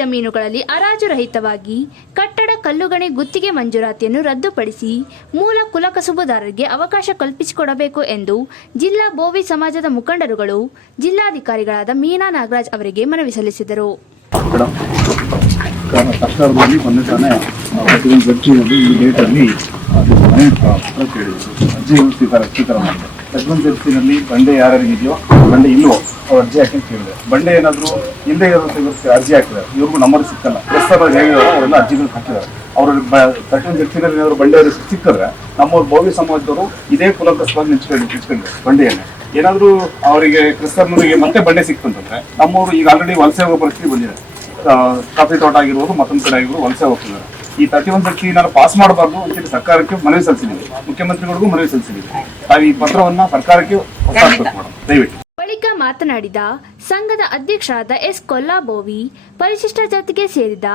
ಜಮೀನುಗಳಲ್ಲಿ ಹರಾಜು ರಹಿತವಾಗಿ ಕಟ್ಟಡ ಕಲ್ಲುಗಣಿ ಗುತ್ತಿಗೆ ಮಂಜೂರಾತಿಯನ್ನು ರದ್ದುಪಡಿಸಿ ಮೂಲ ಕುಲಕಸುಬುದಾರರಿಗೆ ಅವಕಾಶ ಕಲ್ಪಿಸಿಕೊಡಬೇಕು ಎಂದು ಜಿಲ್ಲಾ ಬೋವಿ ಸಮಾಜದ ಮುಖಂಡರುಗಳು ಜಿಲ್ಲಾಧಿಕಾರಿಗಳಾದ ಮೀನಾ ನಾಗರಾಜ್ ಅವರಿಗೆ ಮನವಿ ಸಲ್ಲಿಸಿದರು. ಸರ್ಕಾರದಲ್ಲಿ ಮೊನ್ನೆ ತಾನೇ ಅರ್ಜಿಯಲ್ಲಿ ಈ ಡೇಟಲ್ಲಿ ಅರ್ಜಿಯನ್ನು ಸ್ವೀಕಾರ ಮಾಡಿದೆ. ಜಡ್ಜಿನಲ್ಲಿ ಬಂಡೆ ಯಾರ್ಯಾರಿಗಿದೆಯೋ ಬಂಡೆ ಇಲ್ಲವೋ ಅವ್ರು ಅರ್ಜಿ ಹಾಕಿ ಕೇಳಿದೆ. ಬಂಡೆ ಏನಾದರೂ ಇಲ್ಲದೆ ಇರೋದಕ್ಕೆ ಅರ್ಜಿ ಹಾಕಿದ್ದಾರೆ, ಇವ್ರಿಗೂ ನಂಬರ್ ಸಿಕ್ಕಲ್ಲ. ಪ್ರಸ್ತುತ ಹೇಗೆ ಅವರೆಲ್ಲ ಅರ್ಜಿಗಳು ಹಾಕಿದ್ದಾರೆ. ಅವರು 31 ಜಡ್ಜಿನಲ್ಲಿ ಏನಾದ್ರು ಬಂಡೆ ಸಿಕ್ಕಿದ್ರೆ ನಮ್ಮ ಬೋವಿ ಸಮಾಜದವರು ಇದೇ ಕುಲಕಸವಾಗಿ ನಿಂತ್ಕೊಂಡಿದ್ದಾರೆ. ಬಂಡೆಯನ್ನೇ ಏನಾದರೂ ಅವರಿಗೆ ಕ್ರಿಸ್ತರ್ನವರಿಗೆ ಮತ್ತೆ ಬಂಡೆ ಸಿಕ್ತಂತಂದ್ರೆ ನಮ್ಮವರು ಈಗ ಆಲ್ರೆಡಿ ವಲಸೆ ಹೋಗೋ ಪರಿಸ್ಥಿತಿ ಬಂದಿದೆ. ಕಾಫಿ ತೋಟ ಆಗಿರ್ಬೋದು, ಮತ್ತೊಂದು ಕಡೆ ಆಗಿರ್ಬೋದು ವಲಸೆ ಹೋಗ್ತಿದ್ದಾರೆ. ಈ 31 ಜಡ್ಜಿ ಏನಾದ್ರು ಪಾಸ್ ಮಾಡಬಾರ್ದು ಅಂತೇಳಿ ಸರ್ಕಾರಕ್ಕೆ ಮನವಿ ಸಲ್ಲಿಸಿದ್ದೀವಿ, ಮುಖ್ಯಮಂತ್ರಿಗಳಿಗೂ ಮನವಿ ಸಲ್ಲಿಸಿದ್ದೀವಿ. ತಾವು ಈ ಪತ್ರವನ್ನ ಸರ್ಕಾರಕ್ಕೆ ದಯವಿಟ್ಟು. ಬಳಿಕ ಮಾತನಾಡಿದ ಸಂಘದ ಅಧ್ಯಕ್ಷರಾದ ಎಸ್ ಕೊಲ್ಲಾಬೋವಿ, ಪರಿಶಿಷ್ಟ ಜಾತಿಗೆ ಸೇರಿದ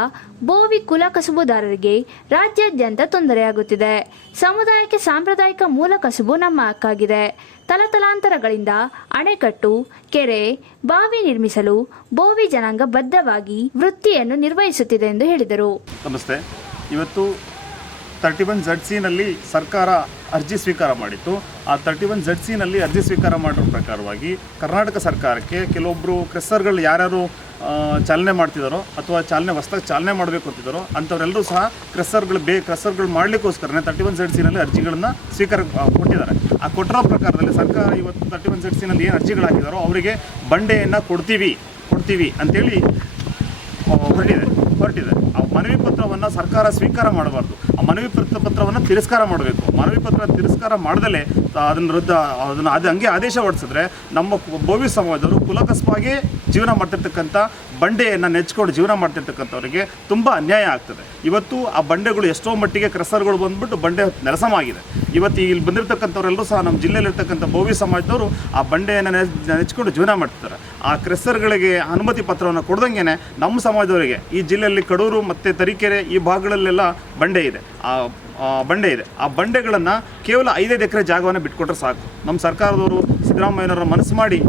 ಬೋವಿ ಕುಲ ಕಸುಬುದಾರರಿಗೆ ರಾಜ್ಯಾದ್ಯಂತ ತೊಂದರೆಯಾಗುತ್ತಿದೆ. ಸಮುದಾಯಕ್ಕೆ ಸಾಂಪ್ರದಾಯಿಕ ಮೂಲ ಕಸುಬು ನಮ್ಮ ಹಕ್ಕಾಗಿದೆ. ತಲತಲಾಂತರಗಳಿಂದ ಅಣೆಕಟ್ಟು, ಕೆರೆ, ಬಾವಿ ನಿರ್ಮಿಸಲು ಬೋವಿ ಜನಾಂಗ ಬದ್ಧವಾಗಿ ವೃತ್ತಿಯನ್ನು ನಿರ್ವಹಿಸುತ್ತಿದೆ ಎಂದು ಹೇಳಿದರು. ನಮಸ್ತೆ. ಇವತ್ತು 31 ZC ಸರ್ಕಾರ ಅರ್ಜಿ ಸ್ವೀಕಾರ ಮಾಡಿತ್ತು. ಆ 31 ZC ಅರ್ಜಿ ಸ್ವೀಕಾರ ಮಾಡಿರೋ ಪ್ರಕಾರವಾಗಿ ಕರ್ನಾಟಕ ಸರ್ಕಾರಕ್ಕೆ ಕೆಲವೊಬ್ಬರು ಕ್ರೆಸ್ಸರ್ಗಳು ಯಾರ್ಯಾರು ಚಾಲನೆ ಮಾಡ್ತಿದ್ದಾರೋ ಅಥವಾ ಹೊಸದಾಗಿ ಚಾಲನೆ ಮಾಡಬೇಕು ಅಂತಿದ್ದಾರೋ ಅಂಥವರೆಲ್ಲರೂ ಸಹ ಕ್ರೆಸ್ಸರ್ಗಳು ಮಾಡಲಿಕ್ಕೋಸ್ಕರನೇ 31 ZC ಅರ್ಜಿಗಳನ್ನು ಕೊಟ್ಟಿದ್ದಾರೆ. ಆ ಕೊಟ್ಟಿರೋ ಪ್ರಕಾರದಲ್ಲಿ ಸರ್ಕಾರ ಇವತ್ತು 31 ZC ಏನು ಅರ್ಜಿಗಳು ಹಾಕಿದಾರೋ ಅವರಿಗೆ ಬಂಡೆಯನ್ನು ಕೊಡ್ತೀವಿ ಅಂತೇಳಿ ಹೊರಟಿದೆ. ಆ ಮನವಿ ಪತ್ರವನ್ನು ಸರ್ಕಾರ ಸ್ವೀಕಾರ ಮಾಡಬಾರ್ದು. ಆ ಮನವಿ ಪತ್ರವನ್ನು ತಿರಸ್ಕಾರ ಮಾಡಬೇಕು. ಮನವಿ ಪತ್ರ ತಿರಸ್ಕಾರ ಮಾಡದಲೇ ಅದನ್ನು ಹಂಗೆ ಆದೇಶ ಹೊರಡಿಸಿದ್ರೆ ನಮ್ಮ ಬೋವಿ ಸಮಾಜದವರು ಕುಲಕಸವಾಗಿ ಜೀವನ ಮಾಡ್ತಿರ್ತಕ್ಕಂಥ ಬಂಡೆಯನ್ನು ನೆಚ್ಕೊಂಡು ಜೀವನ ಮಾಡ್ತಿರ್ತಕ್ಕಂಥವ್ರಿಗೆ ತುಂಬ ಅನ್ಯಾಯ ಆಗ್ತದೆ. ಇವತ್ತು ಆ ಬಂಡೆಗಳು ಎಷ್ಟೋ ಮಟ್ಟಿಗೆ ಕ್ರೆಸ್ಸರ್ಗಳು ಬಂದುಬಿಟ್ಟು ಬಂಡೆ ನೆಲಸಮಾಗಿದೆ. ಇವತ್ತು ಇಲ್ಲಿ ಬಂದಿರತಕ್ಕಂಥವರೆಲ್ಲರೂ ಸಹ ನಮ್ಮ ಜಿಲ್ಲೆಯಲ್ಲಿರ್ತಕ್ಕಂಥ ಬೋವಿ ಸಮಾಜದವರು ಆ ಬಂಡೆಯನ್ನು ನೆಚ್ಕೊಂಡು ಜೀವನ ಮಾಡ್ತಿದ್ದಾರೆ. ಆ ಕ್ರೆಸ್ಸರ್ಗಳಿಗೆ ಅನುಮತಿ ಪತ್ರವನ್ನು ಕೊಡ್ದಂಗೆ ನಮ್ಮ ಸಮಾಜದವರಿಗೆ ಈ ಜಿಲ್ಲೆಯಲ್ಲಿ ಕಡೂರು ಮತ್ತು ತರೀಕೆರೆ ಈ ಭಾಗಗಳಲ್ಲೆಲ್ಲ ಬಂಡೆ ಇದೆ. ಆ ಬಂಡೆಗಳನ್ನು ಕೇವಲ 5 ಎಕರೆ ಜಾಗವನ್ನು ಬಿಟ್ಕೊಟ್ರೆ ಸಾಕು. ನಮ್ಮ ಸರ್ಕಾರದವರು ಸಿದ್ದರಾಮಯ್ಯನವರ ಮನಸ್ಸು ಮಾಡಿ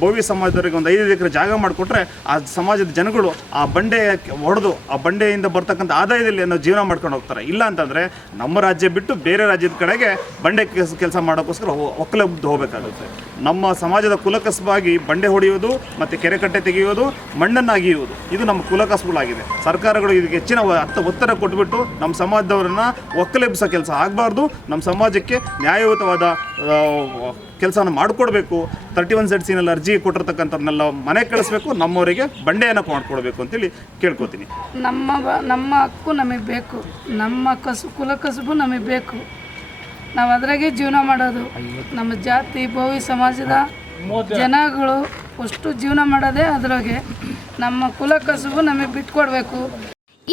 ಬೋವಿ ಸಮಾಜದವರಿಗೆ ಒಂದು 5 ಎಕರೆ ಜಾಗ ಮಾಡಿಕೊಟ್ರೆ ಆ ಸಮಾಜದ ಜನಗಳು ಆ ಬಂಡೆ ಹೊಡೆದು ಆ ಬಂಡೆಯಿಂದ ಬರ್ತಕ್ಕಂಥ ಆದಾಯದಲ್ಲಿ ಅನ್ನೋ ಜೀವನ ಮಾಡ್ಕೊಂಡು ಹೋಗ್ತಾರೆ. ಇಲ್ಲ ಅಂತಂದರೆ ನಮ್ಮ ರಾಜ್ಯ ಬಿಟ್ಟು ಬೇರೆ ರಾಜ್ಯದ ಕಡೆಗೆ ಬಂಡೆ ಕೆಲಸ ಮಾಡೋಕ್ಕೋಸ್ಕರ ಒಕ್ಕಲಬ್ದು ಹೋಗಬೇಕಾಗುತ್ತೆ. ನಮ್ಮ ಸಮಾಜದ ಕುಲಕಸಬಾಗಿ ಬಂಡೆ ಹೊಡೆಯುವುದು ಮತ್ತು ಕೆರೆ ಕಟ್ಟೆ ತೆಗೆಯುವುದು, ಮಣ್ಣನ್ನು ಅಗಿಯುವುದು ಇದು ನಮ್ಮ ಕುಲಕಸಬುಗಳಾಗಿದೆ. ಸರ್ಕಾರಗಳು ಇದಕ್ಕೆ ಹೆಚ್ಚಿನ ಒತ್ತಡ ಕೊಟ್ಬಿಟ್ಟು ನಮ್ಮ ಸಮಾಜದವರನ್ನು ಒಕ್ಕಲೆಬ್ಬಿಸೋ ಕೆಲಸ ಆಗಬಾರ್ದು. ನಮ್ಮ ಸಮಾಜಕ್ಕೆ ನ್ಯಾಯಯುತವಾದ ಕೆಲಸನ ಮಾಡಿಕೊಡ್ಬೇಕು. 31 ZC ಅರ್ಜಿ ಕೊಟ್ಟಿರ್ತಕ್ಕಂಥವ್ರನ್ನೆಲ್ಲ ಮನೆ ಕಳಿಸ್ಬೇಕು, ನಮ್ಮವರಿಗೆ ಬಂಡೆಯನ್ನು ಮಾಡಿಕೊಡ್ಬೇಕು ಅಂತೇಳಿ ಕೇಳ್ಕೊತೀನಿ. ನಮ್ಮ ಹಕ್ಕು ನಮಗೆ ಬೇಕು, ನಮ್ಮ ಕುಲಕಸುಬು ನಮಗೆ ಬೇಕು. ನಾವು ಅದ್ರಾಗೆ ಜೀವನ ಮಾಡೋದು. ನಮ್ಮ ಜಾತಿ ಬೋವಿ ಸಮಾಜದ ಜನಗಳು ಅಷ್ಟು ಜೀವನ ಮಾಡೋದೇ ಅದ್ರಾಗೆ. ನಮ್ಮ ಕುಲಕಸುಬು ನಮಗೆ ಬಿಟ್ಕೊಡ್ಬೇಕು.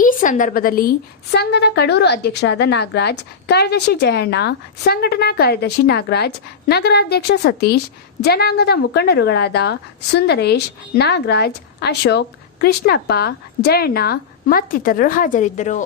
ಈ ಸಂದರ್ಭದಲ್ಲಿ ಸಂಘದ ಕಡೂರು ಅಧ್ಯಕ್ಷರಾದ ನಾಗರಾಜ್, ಕಾರ್ಯದರ್ಶಿ ಜಯಣ್ಣ, ಸಂಘಟನಾ ಕಾರ್ಯದರ್ಶಿ ನಾಗರಾಜ್, ನಗರಾಧ್ಯಕ್ಷ ಸತೀಶ್, ಜನಾಂಗದ ಮುಖಂಡರುಗಳಾದ ಸುಂದರೇಶ್, ನಾಗರಾಜ್, ಅಶೋಕ್, ಕೃಷ್ಣಪ್ಪ, ಜಯಣ್ಣ ಮತ್ತಿತರರು ಹಾಜರಿದ್ದರು.